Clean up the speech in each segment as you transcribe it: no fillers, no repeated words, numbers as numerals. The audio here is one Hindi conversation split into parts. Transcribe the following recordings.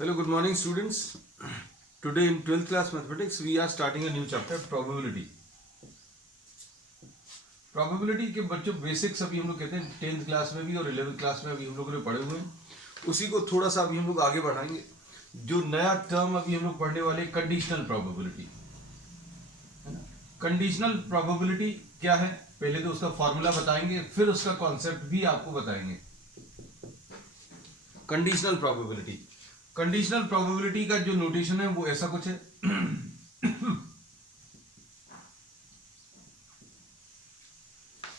Hello, good morning students. Today in 12th class mathematics we are starting a new chapter, probability. Probability के बच्चों बेसिक्स अभी हम लोग कहते हैं 10th क्लास में भी और 11th क्लास में अभी हम लोगों ने पढ़े हुए हैं. उसी को थोड़ा सा अभी हम लोग आगे बढ़ाएंगे. जो नया टर्म अभी हम लोग पढ़ने वाले कंडीशनल प्रोबेबिलिटी है ना. कंडीशनल प्रोबेबिलिटी क्या है, पहले तो उसका फॉर्मूला बताएंगे, फिर उसका कॉन्सेप्ट भी आपको बताएंगे. कंडीशनल प्रोबेबिलिटी, कंडीशनल प्रोबेबिलिटी का जो नोटेशन है वो ऐसा कुछ है.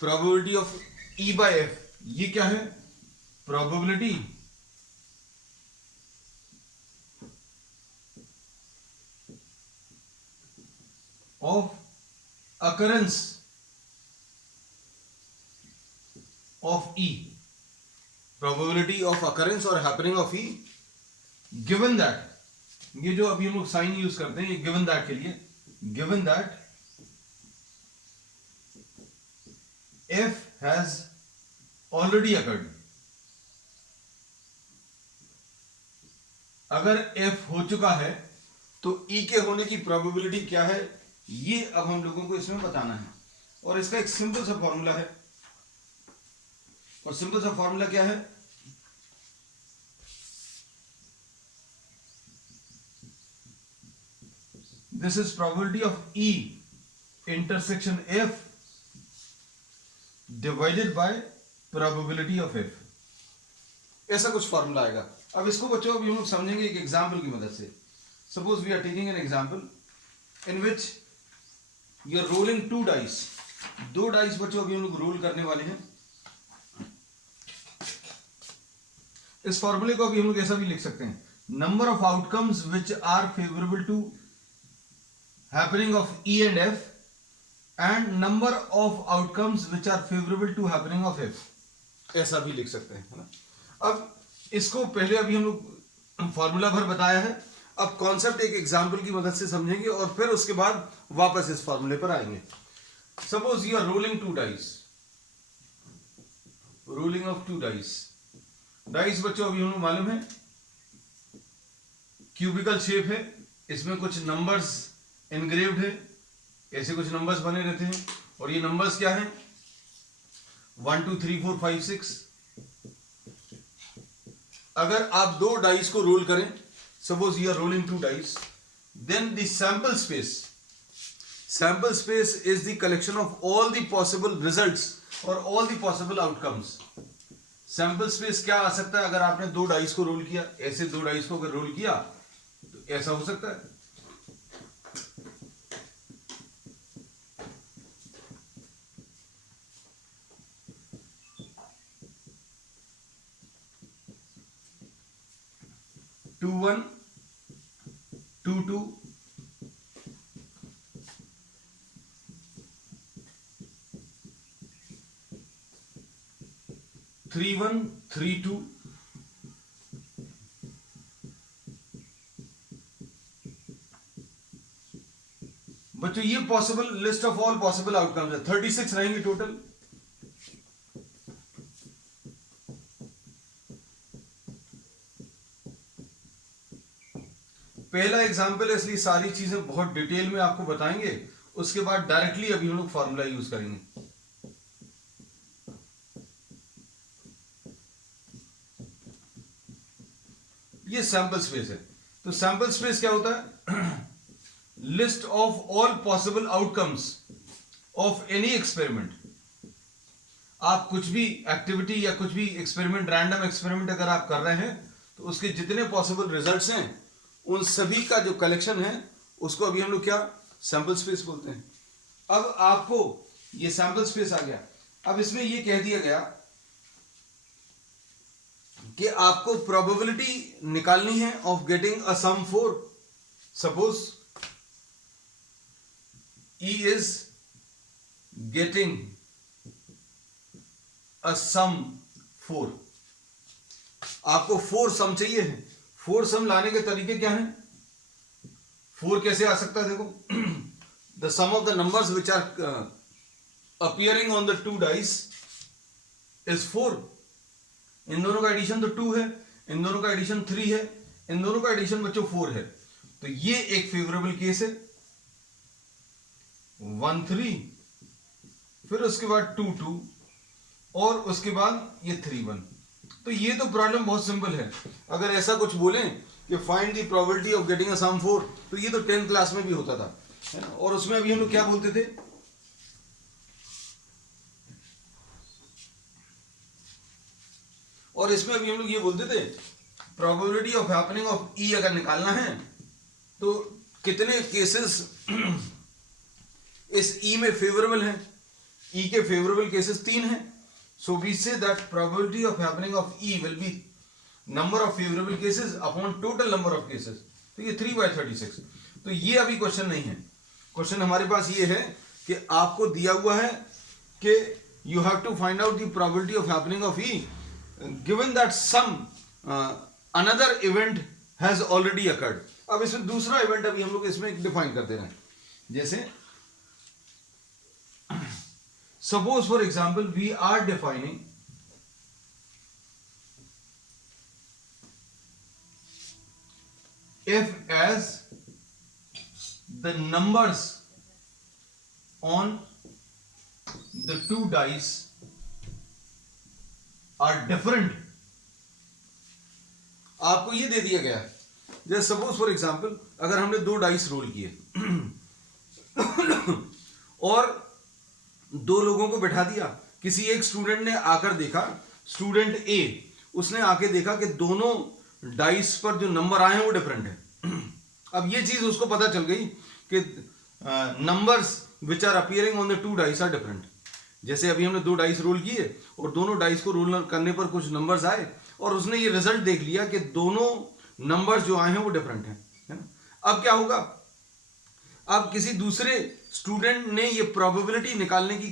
Probability of E by F, ये क्या है? Probability of occurrence of E, probability of occurrence और happening of E given that, ये जो अभी हम लोग साइन यूज करते हैं ये गिवन दैट के लिए, given that F has already occurred. अगर F हो चुका है तो E के होने की प्रोबेबिलिटी क्या है, ये अब हम लोगों को इसमें बताना है. और इसका एक सिंपल सा फॉर्मूला है, और सिंपल सा फॉर्मूला क्या है? This is probability of E intersection F divided by probability of F. ऐसा कुछ फॉर्मूला आएगा. अब इसको बच्चों अभी हम लोग समझेंगे एक एग्जाम्पल की मदद से. Suppose we are taking an example in which you are rolling two dice. दो डाइस बच्चों अभी हम लोग रोल करने वाले हैं. इस फॉर्मूले को अभी हम लोग ऐसा भी लिख सकते हैं, number of outcomes which are favourable to happening of E and F and number of outcomes which are favourable to happening of F. ऐसा भी लिख सकते हैं, है ना. अब इसको पहले अभी हम लोग फॉर्मूला भर बताया है, अब कॉन्सेप्ट एक एग्जांपल की मदद से समझेंगे और फिर उसके बाद वापस इस फॉर्मूले पर आएंगे. Suppose you are rolling two dice, rolling of two dice. Dice बच्चों अभी हम लोग मालूम है क्यूबिकल शेप है, इसमें कुछ नंबर्स इनग्रेव्ड है, ऐसे कुछ नंबर्स बने रहते हैं. और ये नंबर्स क्या हैं? 1 2 3 4 5 6. अगर आप दो डाइस को रोल करें, suppose you are rolling two dice, then the sample space is the collection of all the possible results और all the possible outcomes. Sample space क्या आ सकता है? अगर आपने दो डाइस को रोल किया, ऐसे दो डाइस को अगर रोल किया तो ऐसा हो सकता है. टू 1 2 2 3 1 3 2. बच्चों ये possible list of all possible outcomes है, 36 रहेंगे टोटल. पहला एग्जाम्पल है, इसलिए सारी चीजें बहुत डिटेल में आपको बताएंगे. उसके बाद डायरेक्टली अभी हम लोग फॉर्मूला यूज करेंगे. ये सैंपल स्पेस है. तो सैंपल स्पेस क्या होता है? List of all possible outcomes of any experiment. आप कुछ भी एक्टिविटी या कुछ भी एक्सपेरिमेंट, रैंडम एक्सपेरिमेंट अगर आप कर रहे हैं तो उसके जितने पॉसिबल रिजल्ट्स हैं उन सभी का जो कलेक्शन है उसको अभी हम लोग क्या सैंपल स्पेस बोलते हैं. अब आपको ये सैंपल स्पेस आ गया. अब इसमें ये कह दिया गया कि आपको प्रोबेबिलिटी निकालनी है of getting a sum 4. Suppose E is getting a sum 4. आपको 4 सम चाहिए है. 4 सम लाने के तरीके क्या हैं? 4 कैसे आ सकता है? देखो, the sum of the numbers which are appearing on the two dice is 4. इन दोनों का एडिशन तो 2 है, इन दोनों का एडिशन 3 है, इन दोनों का एडिशन बच्चों 4 है, तो ये एक फेवरेबल केस है, 1 3, फिर उसके बाद 2 2 और उसके बाद ये 3 1। तो ये तो प्रॉब्लम बहुत सिंपल है। अगर ऐसा कुछ बोलें कि find the probability of getting a sum 4, तो ये तो 10th क्लास में भी होता था, है ना। और उसमें अभी हम लोग क्या बोलते थे, और इसमें अभी हम लोग ये बोलते थे प्रोबेबिलिटी ऑफ हैपनिंग ऑफ ई अगर निकालना है तो कितने केसेस इस ई में फेवरेबल हैं। ई के फेवरेबल केसेस 3 हैं, so we say that probability of happening of E will be number of favourable cases upon total number of cases. तो ये 3/36। तो ये अभी क्वेश्चन नहीं है। क्वेश्चन हमारे पास ये है कि आपको दिया हुआ है कि you have to find out the probability of happening of E given that some another event has already occurred. अब इसमें दूसरा इवेंट अभी हम लोग इसमें डिफाइन करते हैं, जैसे suppose for example we are defining f as the numbers on the two dice are different। आपको ये दे दिया गया है, जैसे सपोज फॉर एग्जाम्पल अगर हमने 2 डाइस रोल किए और 2 लोगों को बैठा दिया, किसी एक स्टूडेंट ने आकर देखा, स्टूडेंट ए, उसने आके देखा कि दोनों डाइस पर जो नंबर आए हैं वो डिफरेंट है। अब ये चीज उसको पता चल गई कि numbers which are appearing on the 2 dice are different. जैसे अभी हमने 2 डाइस रोल किए और दोनों डाइस को रोल करने पर कुछ नंबर्स आए और उसने ये रिजल्ट देख लिया कि दोनों नंबर्स जो आए हैं वो डिफरेंट हैं, है ना। अब क्या होगा, अब किसी दूसरे स्टूडेंट ने ये प्रोबेबिलिटी निकालने की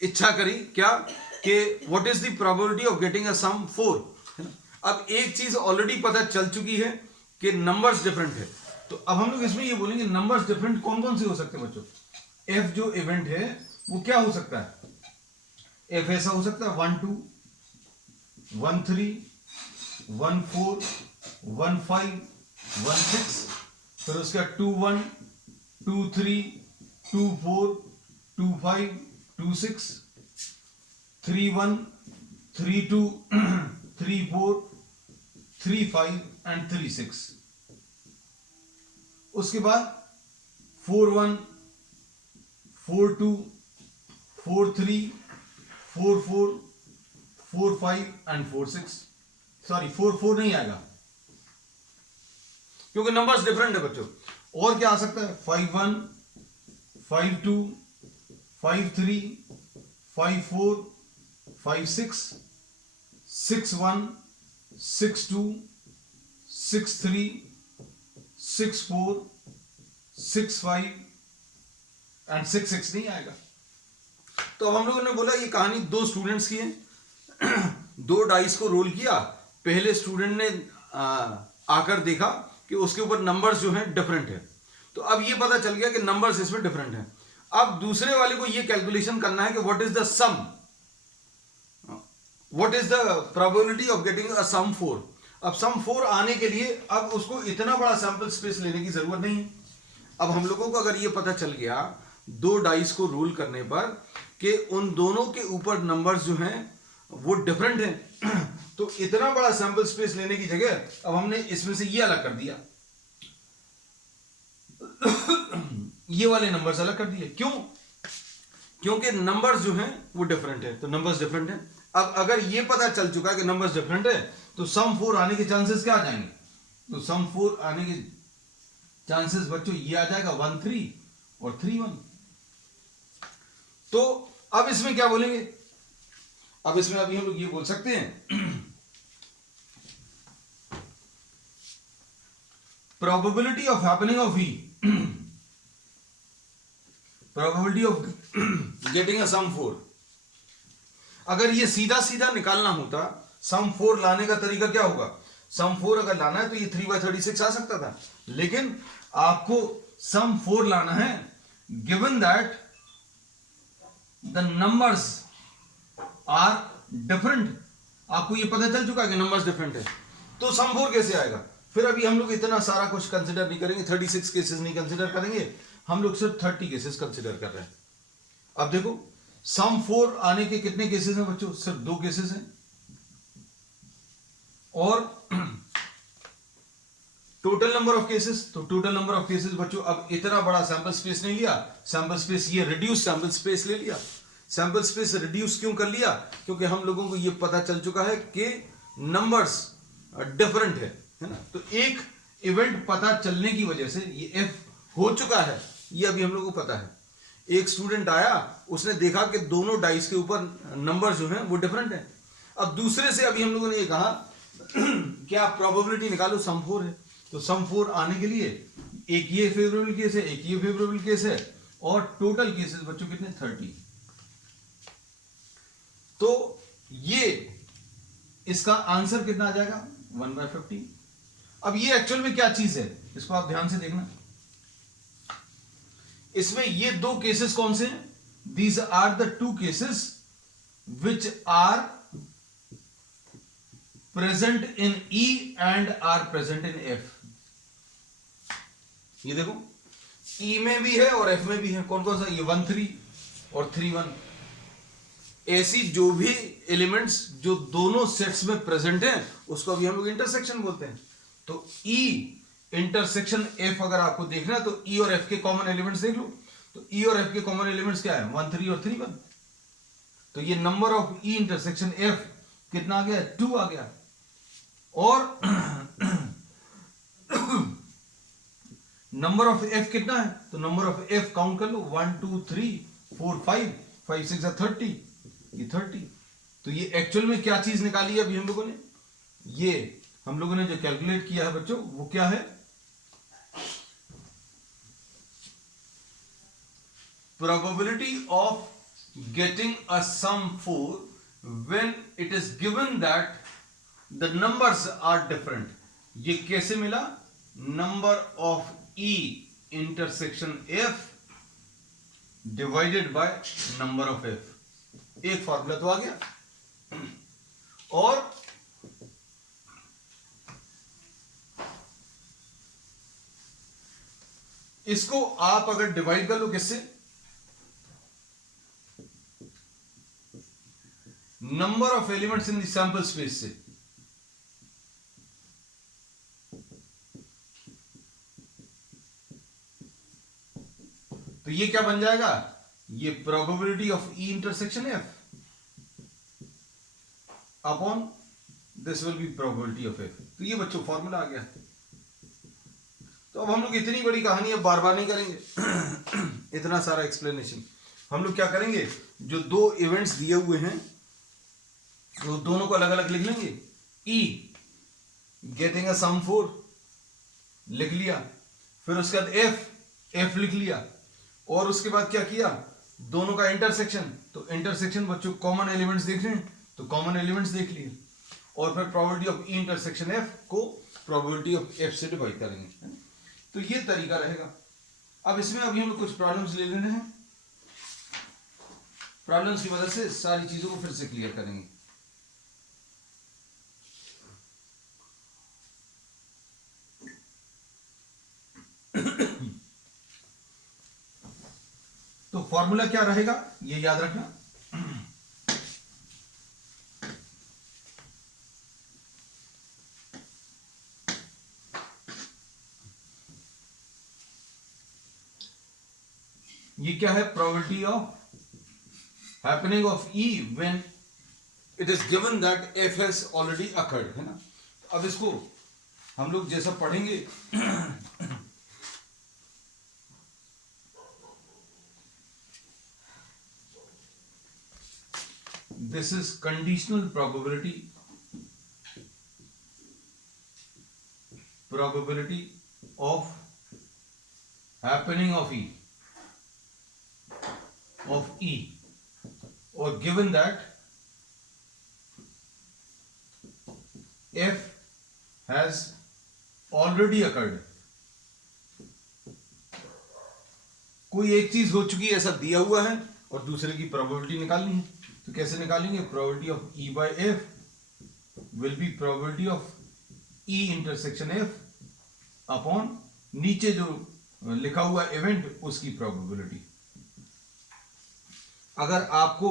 इच्छा करी, क्या कि what is the probability of getting a sum 4, है ना। अब एक चीज ऑलरेडी पता चल चुकी है कि नंबर्स डिफरेंट है, तो अब हम लोग इसमें ये बोलेंगे नंबर्स डिफरेंट कौन कौन से हो सकते हैं बच्चों। एफ जो इवेंट है वो क्या हो सकता है, एफ ऐसा हो सकता है 1 2 1 3 1 4 1 5 1 6, फिर उसका 2 1 2 3 2 4 2 5 2 6 3 1 3 2 3 4 3 5 एंड 3 6। उसके बाद 4 1 4 2 4 3 4 4 4 5 एंड 4 6। सॉरी 4 4 नहीं आएगा क्योंकि नंबर्स डिफरेंट है बच्चों। और क्या आ सकता है, 5 1 5 2 5 3 5 4 5 6 6 1 6 2 6 3 6 4 6 5 एंड 6 6 नहीं आएगा। तो अब हम लोगों ने बोला ये कहानी 2 स्टूडेंट्स की है। 2 डाइस को रोल किया, पहले स्टूडेंट ने आकर देखा कि उसके ऊपर नंबर्स जो हैं डिफरेंट है, तो अब ये पता चल गया कि नंबर्स इसमें डिफरेंट हैं। अब दूसरे वाले को ये कैलकुलेशन करना है कि what is the sum, what is the probability of getting a sum 4। अब सम 4 आने के लिए अब उसको इतना बड़ा सैंपल स्पेस लेने की जरूरत नहीं है। अब हम लोगों को अगर ये पता चल गया 2 डाइस को रोल करने पर कि उन दोनों के ऊपर नंबर्स जो हैं वो डिफरेंट हैं, तो इतना बड़ा सैंपल स्पेस लेने की जगह अब हमने इसमें से ये अलग कर दिया, ये वाले नंबर्स अलग कर दिए। क्यों, क्योंकि नंबर्स जो हैं वो डिफरेंट है, तो नंबर्स डिफरेंट है। अब अगर ये पता चल चुका कि नंबर्स डिफरेंट है तो सम 4 आने के चांसेस क्या आ जाएंगे, तो सम 4 आने के चांसेस बच्चों ये आ जाएगा 1 3 और 3 1। तो अब इसमें क्या बोलेंगे, अब इसमें अभी हम लोग ये बोल सकते हैं probability of happening of E, probability of getting a sum 4। अगर ये सीधा सीधा निकालना होता, सम 4 लाने का तरीका क्या होगा, सम 4 अगर लाना है तो ये 3/36 आ सकता था, लेकिन आपको सम 4 लाना है given that the numbers are different. आपको ये पता चल चुका है कि नंबर्स डिफरेंट है, तो सम 4 कैसे आएगा? फिर अभी हम लोग इतना सारा कुछ कंसिडर नहीं करेंगे, 36 केसेस नहीं कंसिडर करेंगे, हम लोग सिर्फ 30 केसेस कंसिडर कर रहे हैं। अब देखो सम 4 आने के कितने केसेस हैं बच्चों? सिर्फ 2 केसेस हैं। और टोटल नंबर ऑफ केसेस, तो टोटल नंबर ऑफ केसेस बच्चों, अब इतना बड़ा सैंपल स्पेस नहीं लिया, सैंपल स्पेस ये रिड्यूस सैंपल स्पेस ले लिया। सैंपल स्पेस रिड्यूस क्यों कर लिया? क्योंकि हम लोगों को ये पता चल चुका है कि नंबर्स डिफरेंट है ना। तो एक इवेंट पता चलने की वजह से ये एफ हो चुका है, ये अभी हम लोगों को पता है। एक स्टूडेंट आया, उसने देखा कि दोनों डाइस के ऊपर नंबर जो हैं वो डिफरेंट है। अब दूसरे से अभी हम लोगों ने ये कहा कि आप प्रोबेबिलिटी निकालो, सम 4 है, तो सम 4 आने के लिए एक ये फेवरेबल केस है, एक ये फेवरेबल केस है, और टोटल केसेस बच्चों कितने? 30। तो ये इसका आंसर कितना आ जाएगा? 1/15। अब ये एक्चुअल में क्या चीज है, इसको आप ध्यान से देखना। इसमें ये 2 केसेस कौन से हैं? These are the 2 cases which are present in E and are present in F। ये देखो E में भी है और F में भी है। कौन कौन सा? ये 1 3 और 3 1। ऐसी जो भी एलिमेंट्स जो दोनों सेट्स में प्रेजेंट हैं उसको अभी हम लोग इंटरसेक्शन बोलते हैं। तो E इंटरसेक्शन F अगर आपको देखना है तो E और F के कॉमन एलिमेंट्स देख लो। तो E और F के कॉमन एलिमेंट्स क्या है? 1 3 और 3 1। तो ये number of E intersection F कितना आ गया? 2 आ गया। और नंबर ऑफ F कितना है? तो नंबर ऑफ F काउंट कर लो, 1 2 3 4 5 5 6 30, ये 30। तो ये एक्चुअल में क्या चीज निकाली है अभी हम लोगों ने? ये हम लोगों ने जो कैलकुलेट किया है बच्चों वो क्या है? Probability of getting a sum 4 when it is given that the numbers are different. ये कैसे मिला? Number of E intersection F divided by number of F। एक फॉर्मूला तो आ गया। और इसको आप अगर डिवाइड कर लो किससे? Number of elements in the sample space से। तो ये क्या बन जाएगा? ये probability of E intersection F upon this will B probability of F। तो ये बच्चों फॉर्मूला आ गया। तो अब हम लोग इतनी बड़ी कहानी अब बार बार नहीं करेंगे इतना सारा एक्सप्लेनेशन। हम लोग क्या करेंगे, जो 2 इवेंट्स दिए हुए हैं तो दोनों को अलग अलग लिख लेंगे। E गेटिंग अ सम 4 लिख लिया, फिर उसके बाद F लिख लिया, और उसके बाद क्या किया? दोनों का इंटरसेक्शन। तो इंटरसेक्शन बच्चों कॉमन एलिमेंट्स देख रहे हैं तो कॉमन एलिमेंट्स देख लिए, और फिर probability of E intersection F को प्रोबेबिलिटी ऑफ F से डिवाइड करेंगे। तो ये तरीका रहेगा। अब इसमें अभी हम लोग कुछ प्रॉब्लम्स ले लेने हैं, प्रॉब्लम्स की मदद से सारी चीजों को फिर से क्लियर करेंगे। तो फॉर्मूला क्या रहेगा ये याद रखना। ये क्या है? Probability of happening of E when it is given that F has already occurred, है ना। अब इसको हम लोग जैसा पढ़ेंगे this is conditional probability of happening of E or given that F has already occurred। कोई एक चीज हो चुकी है ऐसा दिया हुआ है और दूसरे की प्रोबेबिलिटी निकालनी है, तो कैसे निकालेंगे? Probability of E by F will be probability of E intersection F upon नीचे जो लिखा हुआ इवेंट उसकी प्रोबेबिलिटी। अगर आपको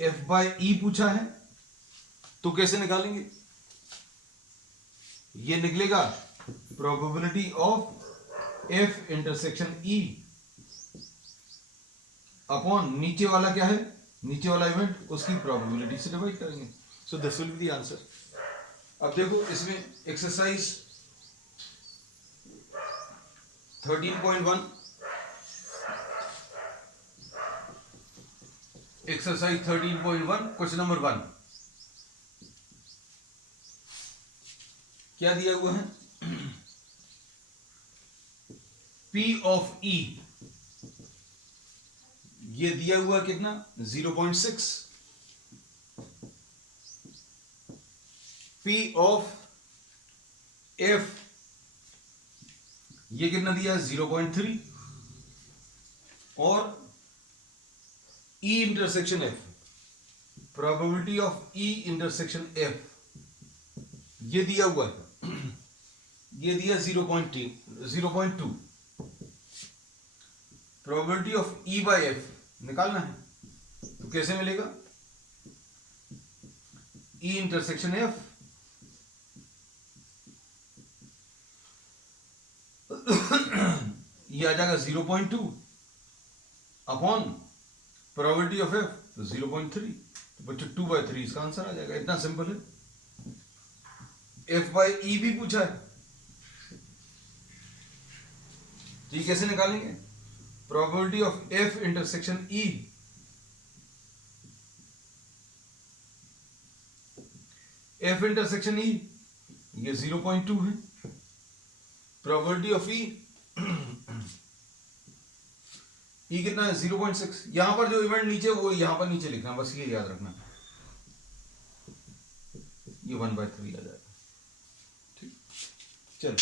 एफ बाय ई पूछा है तो कैसे निकालेंगे? ये निकलेगा probability of F intersection E upon नीचे वाला क्या है, नीचे वाला इवेंट, उसकी प्रोबेबिलिटी से डिवाइड करेंगे। So this will be the answer. अब देखो इसमें एक्सरसाइज 13.1, एक्सरसाइज 13.1 क्वेश्चन नंबर 1 क्या दिया हुआ है? P ऑफ E ये दिया हुआ कितना? 0.6। P ऑफ F ये कितना दिया? 0.3। और E intersection F, probability of E intersection F ये दिया हुआ है, ये दिया 0.2। Probability of E by F निकालना है तो कैसे मिलेगा? E इंटरसेक्शन F ये आ जाएगा 0.2 अपॉन प्रोबेबिलिटी ऑफ F तो 0.3, तो बच्चों 2/3 इसका आंसर आ जाएगा। इतना सिंपल है। F बाय E भी पूछा है तो ये कैसे निकालेंगे? Probability of F intersection E F intersection E ये 0.2 है। प्रोबेबिलिटी ऑफ E E कितना है? 0.6। यहां पर जो इवेंट नीचे वो यहां पर नीचे लिखना, बस ये याद रखना, ये 1/3 आ जाएगा। ठीक, चलो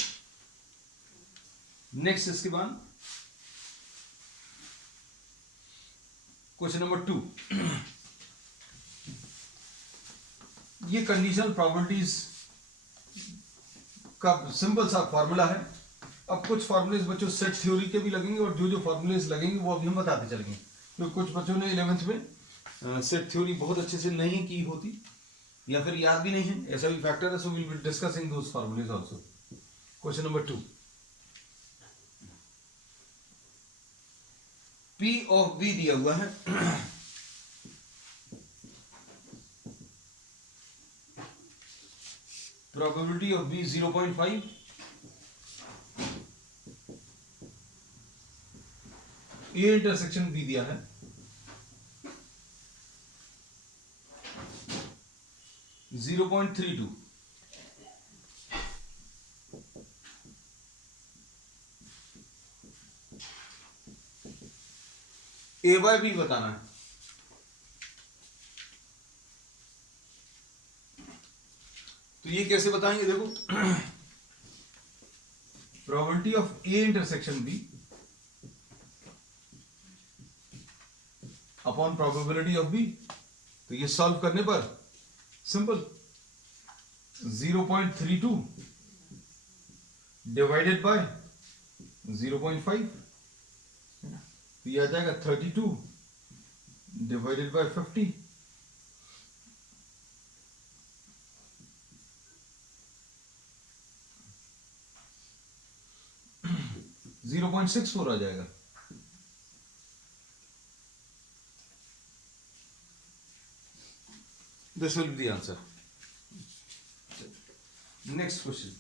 नेक्स्ट। इसके बाद क्वेश्चन नंबर 2, ये कंडीशनल प्रोबेबिलिटीज का सिंपल सा फॉर्मूला है। अब कुछ फॉर्मूलेस बच्चों सेट थ्योरी के भी लगेंगे और जो फॉर्मूलेस लगेंगे वो अभी हम बताते चलेंगे, क्योंकि कुछ बच्चों ने 11th में सेट थ्योरी बहुत अच्छे से नहीं की होती या फिर याद भी नहीं है, ऐसा भी फैक्टर है। So we will be discussing those formulas also. Question number 2, P of B दिया हुआ है, probability of B 0.5, A intersection B दिया है, (0.32) A बाय B बताना है। तो ये कैसे बताएंगे? देखो probability of A intersection B upon probability of B, तो ये सॉल्व करने पर सिंपल 0.32 डिवाइडेड बाय 0.5, तो ये आ जाएगा 32 डिवाइडेड बाय 50। (0.64) आ जाएगा। This will be the answer. Next question.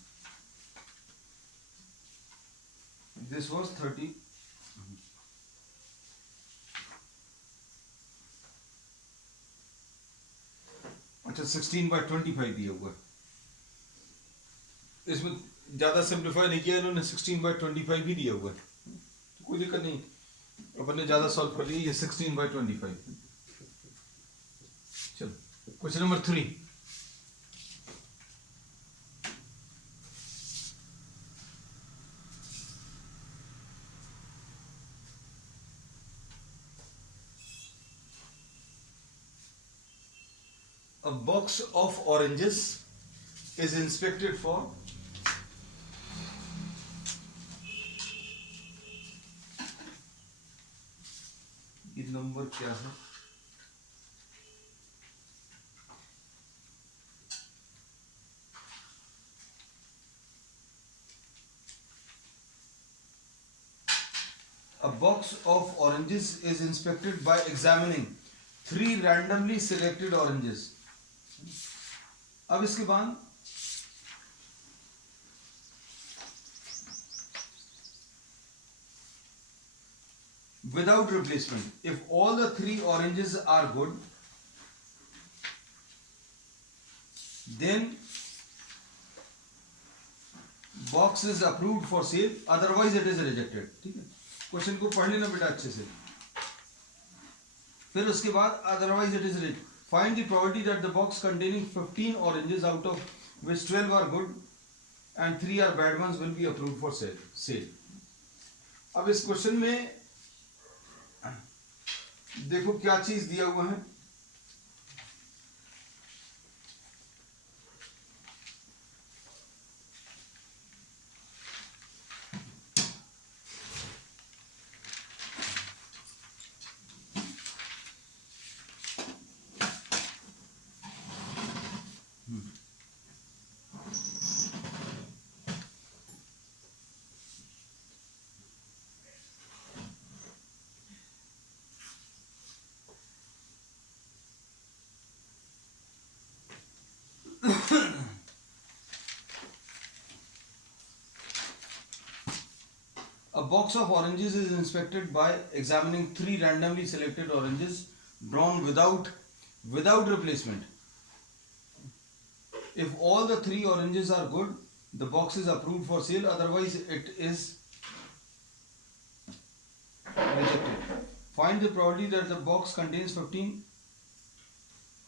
This was 30. अच्छा 16/25 दिया हुआ है। इसमें ज्यादा सिंप्लीफाई नहीं किया इन्होंने, 16/25 ही दिया हुआ है, तो कोई दिक्कत नहीं, अपन ने ज्यादा सॉल्व कर लिया। ये 16/25। चलो question number 3, a box of oranges is inspected for ये नंबर क्या है? A box of oranges is inspected by examining 3 randomly selected oranges. अब इसके बाद without replacement, if all the 3 oranges are good, then box is approved for sale, otherwise it is rejected. ठीक है, क्वेश्चन को पढ़ लेना बेटा अच्छे से. फिर उसके बाद otherwise it is rejected. Find the probability that the box containing 15 oranges out of which 12 are good and 3 are bad ones will be approved for sale. अब इस क्वेश्चन में देखो क्या चीज दिया हुआ है. A box of oranges is inspected by examining 3 randomly selected oranges drawn without replacement. If all the 3 oranges are good, the box is approved for sale, otherwise it is rejected. Find the probability that the box contains 15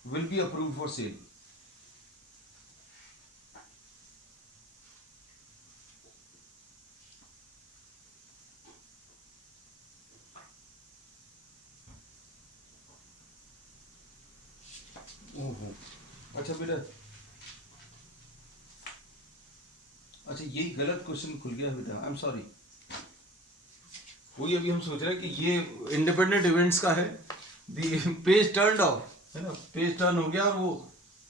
will be approved for sale. अच्छा बेटा, अच्छा यही गलत क्वेश्चन खुल गया बेटा, आई एम सॉरी. वही अभी हम सोच रहे हैं कि ये इंडिपेंडेंट इवेंट्स का है. दी पेज टर्न ऑफ है ना, पेज टर्न हो गया और वो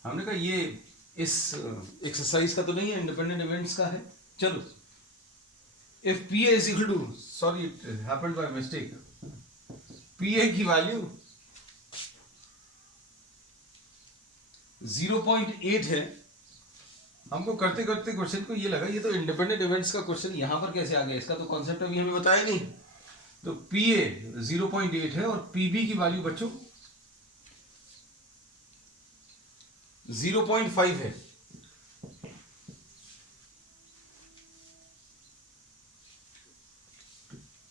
हमने कहा ये इस एक्सरसाइज का तो नहीं है, इंडिपेंडेंट इवेंट्स का है. चलो, if P A is equal to, sorry it happened by mistake, P A की वैल्यू 0.8 है. हमको करते करते क्वेश्चन को ये लगा ये तो इंडिपेंडेंट इवेंट्स का क्वेश्चन यहां पर कैसे आ गया, इसका तो कॉन्सेप्ट अभी हमें बताया नहीं. तो पी ए 0.8 है और पीबी की वैल्यू बच्चों 0.5 है.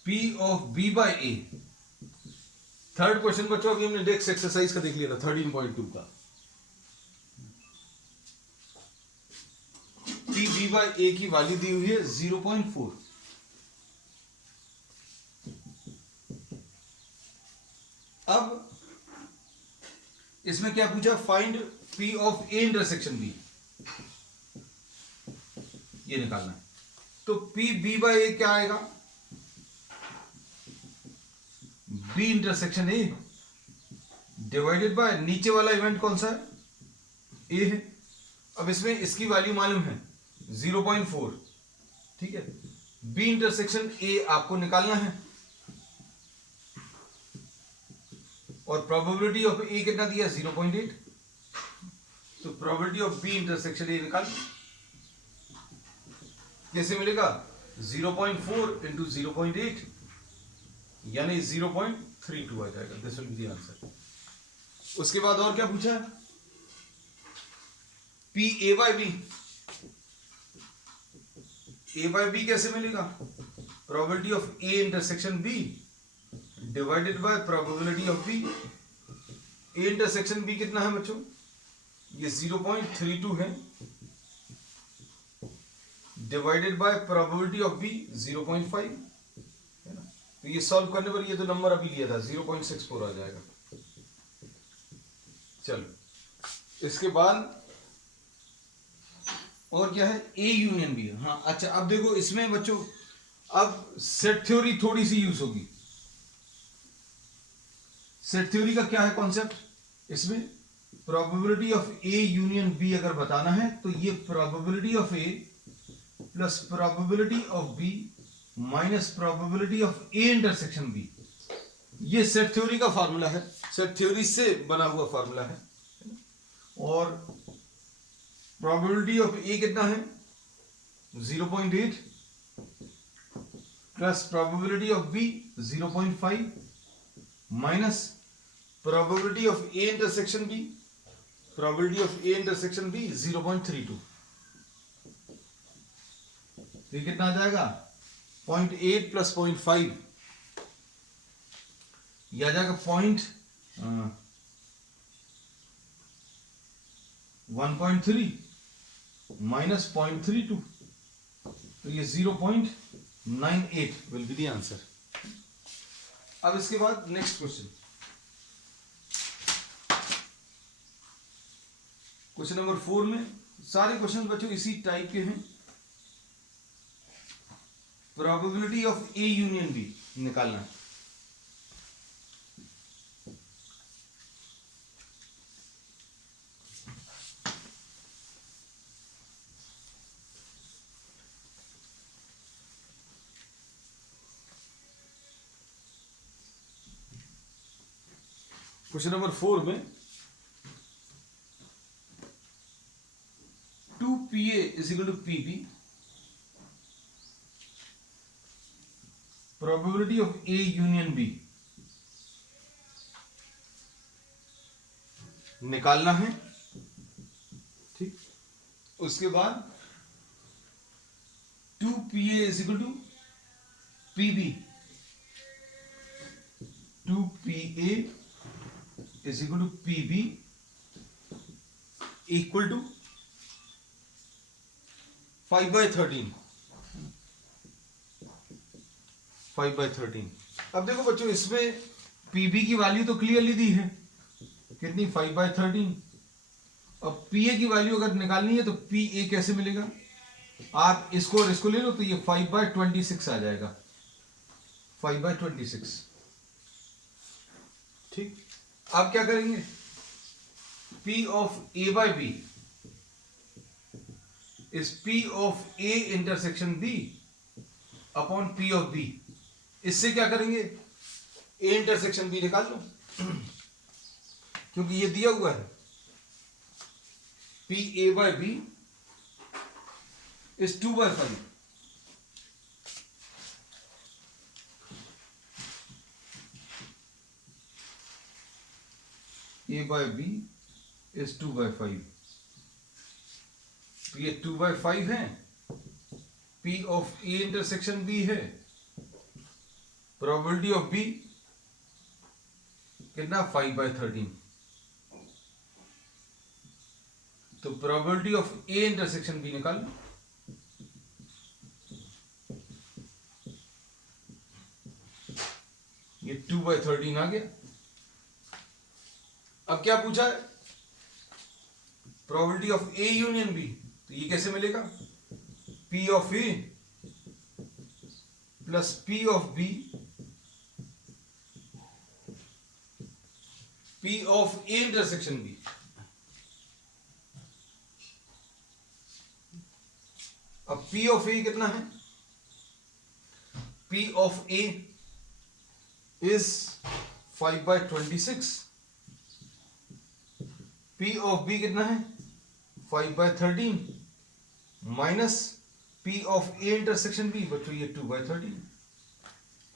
P of B by A. Third question बच्चों अभी हमने नेक्स्ट एक्सरसाइज का देख लिया था 13.2 का. पी बी बाय ए की वैल्यू दी हुई है 0.4. अब इसमें क्या पूछा, find P of A intersection B, ये निकालना है. तो पी बी बाय ए क्या आएगा, B intersection A divided by नीचे वाला इवेंट कौन सा है, ए है. अब इसमें इसकी वैल्यू मालूम है 0.4, ठीक है. बी इंटरसेक्शन ए आपको निकालना है और प्रोबेबिलिटी ऑफ ए कितना दिया 0.8. तो probability of B intersection A निकाल कैसे मिलेगा, 0.4 इंटू 0.8 यानी 0.32 आ जाएगा. This will be the answer. उसके बाद और क्या पूछा है, P A by B. A by B कैसे मिलेगा, probability of A intersection B divided by probability of B. A intersection B कितना है बच्चों, ये 0.32 है divided by probability of B 0.5 है ना. तो ये सॉल्व करने पर ये तो नंबर अभी लिया था 0.64 आ जाएगा. चलो, इसके बाद और क्या है, ए यूनियन बी। हाँ अच्छा, अब देखो इसमें बच्चों अब सेट थ्योरी थोड़ी सी यूज होगी। सेट थ्योरी का क्या है कॉन्सेप्ट, इसमें probability of A union B अगर बताना है तो ये probability of A plus probability of B minus probability of A intersection B, ये सेट थ्योरी का फार्मूला है, सेट थ्योरी से बना हुआ फार्मूला है। और प्रोबेबिलिटी ऑफ ए कितना है 0.8 plus probability of B 0.5 minus probability of A intersection B, probability of A intersection B 0.32। तो ये कितना आ जाएगा 0.8 प्लस 0.5, यह आ जाएगा 1.3 माइनस 0.32, तो ये 0.98 विल बी द आंसर। अब इसके बाद नेक्स्ट क्वेश्चन, क्वेश्चन नंबर 4 में सारे क्वेश्चन बच्चों इसी टाइप के हैं। Probability of A union B निकालना है। क्वेश्चन नंबर 4 में 2PA is equal to PB, probability of A union B निकालना है, ठीक। उसके बाद 2PA is equal to PB, 2PA is equal to PB equal to 5/13, 5/13। अब देखो बच्चों इसमें PB की वैल्यू तो क्लियरली दी है, कितनी 5/13। अब PA की वैल्यू अगर निकालनी है तो PA कैसे मिलेगा, आप इसको और इसको ले लो तो ये 5/26 आ जाएगा, 5/26, ठीक। अब क्या करेंगे, P of A by B is P of A intersection B upon P of B। इससे क्या करेंगे, A intersection B निकाल लो, क्योंकि ये दिया हुआ है P A by B is 2/5, A by B is 2/5, तो ये 2/5 है, P of A intersection B है, प्रोबेबिलिटी ऑफ B कितना 5/13, तो probability of A intersection B निकाल, ये 2/13 आ गया। अब क्या पूछा है, probability of A union B, तो ये कैसे मिलेगा, P of A plus P of B, P of A intersection B. अब P ऑफ ए कितना है, P of A is 5/26, P of B कितना है 5/13 minus P of A intersection B, बच्चों ये 2/13।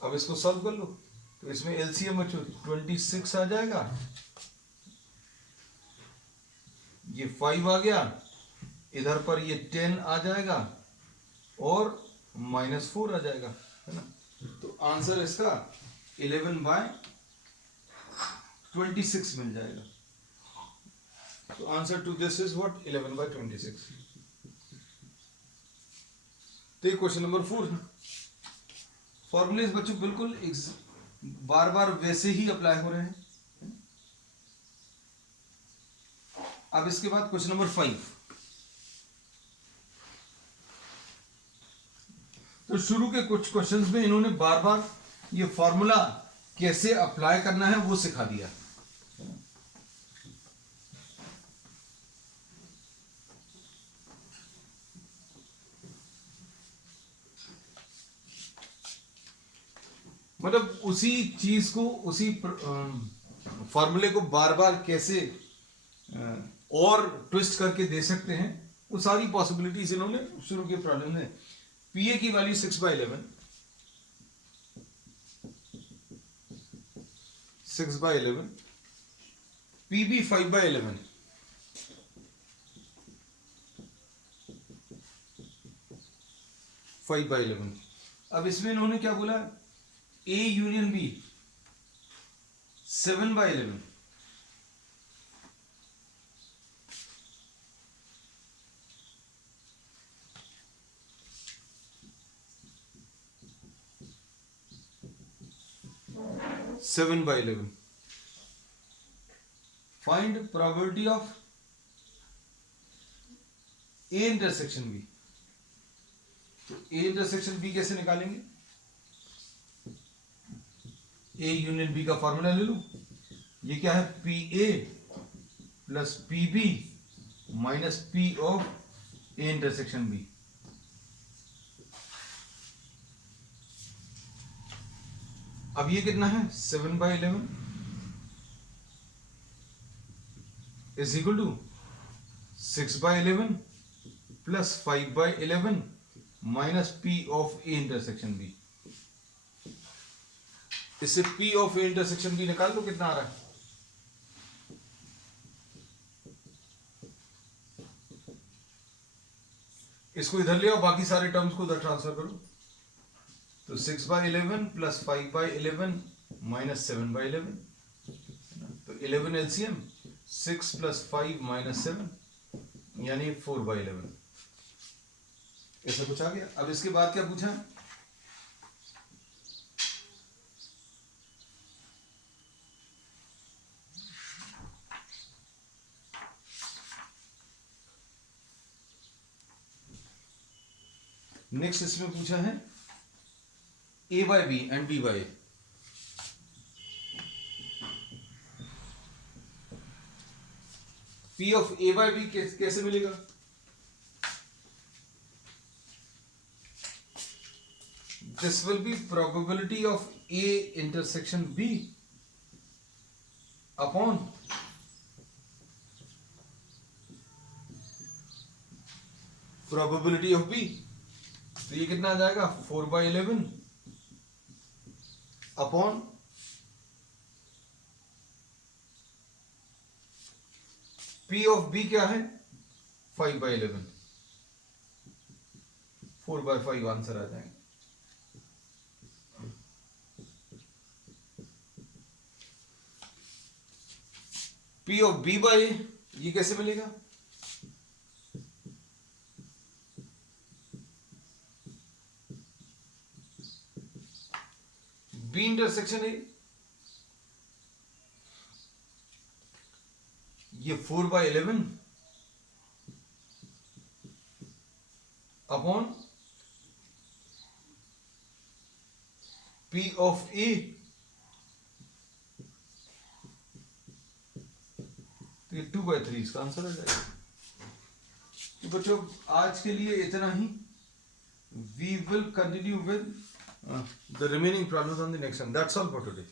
अब इसको सॉल्व कर लो तो इसमें एलसीएम बच्चों 26 आ जाएगा, ये 5 आ गया, इधर पर ये 10 आ जाएगा और -4 आ जाएगा, है ना। तो आंसर इसका 11/26 मिल जाएगा। तो answer to this is what 11/26। तो क्वेश्चन नंबर 4 फॉर्मूलेज बच्चों बिल्कुल बार बार वैसे ही अप्लाई हो रहे हैं। अब इसके बाद क्वेश्चन नंबर 5, तो शुरू के कुछ क्वेश्चंस में इन्होंने बार बार ये फॉर्मूला कैसे अप्लाई करना है वो सिखा दिया। मतलब उसी चीज को, उसी फॉर्मूले को बार बार कैसे और ट्विस्ट करके दे सकते हैं, वो सारी पॉसिबिलिटीज इन्होंने शुरू के प्रॉब्लम में। पीए की वैल्यू 6/11, 6/11, पीबी 5/11, अब इसमें इन्होंने क्या बोला, A union B 7/11, find probability of A intersection B. तो ए इंटरसेक्शन बी कैसे निकालेंगे, ए यूनियन बी का फॉर्मूला ले लो, ये क्या है, P A plus P B minus P of A intersection B. अब ये कितना है, 7/11 is equal to 6/11 plus 5/11 minus P of A intersection B. इससे P of A intersection B निकाल लो, कितना आ रहा है, इसको इधर ले आओ, बाकी सारे टर्म्स को उधर ट्रांसफर करो। तो 6/11 प्लस 5/11 माइनस 7/11, तो 11 एलसीएम, 6 प्लस 5 माइनस 7 यानी 4/11, ऐसा कुछ आ गया। अब इसके बाद क्या पूछा है, नेक्स्ट इसमें पूछा है a by b and b by a। p of a by b कैसे मिलेगा, this will be probability of a intersection b upon probability of b। तो ये कितना आ जाएगा, 4/11 अपॉन P ऑफ B क्या है, 5/11, 4/5 आंसर आ जाएंगे। P ऑफ B बाय ये कैसे मिलेगा, B इंटरसेक्शन है ये 4/11 अपॉन P ऑफ A, तो ये 2/3 इसका आंसर आ जाएगा। तो बच्चों आज के लिए इतना ही, we will continue with the remaining problems on the next one. That's all for today.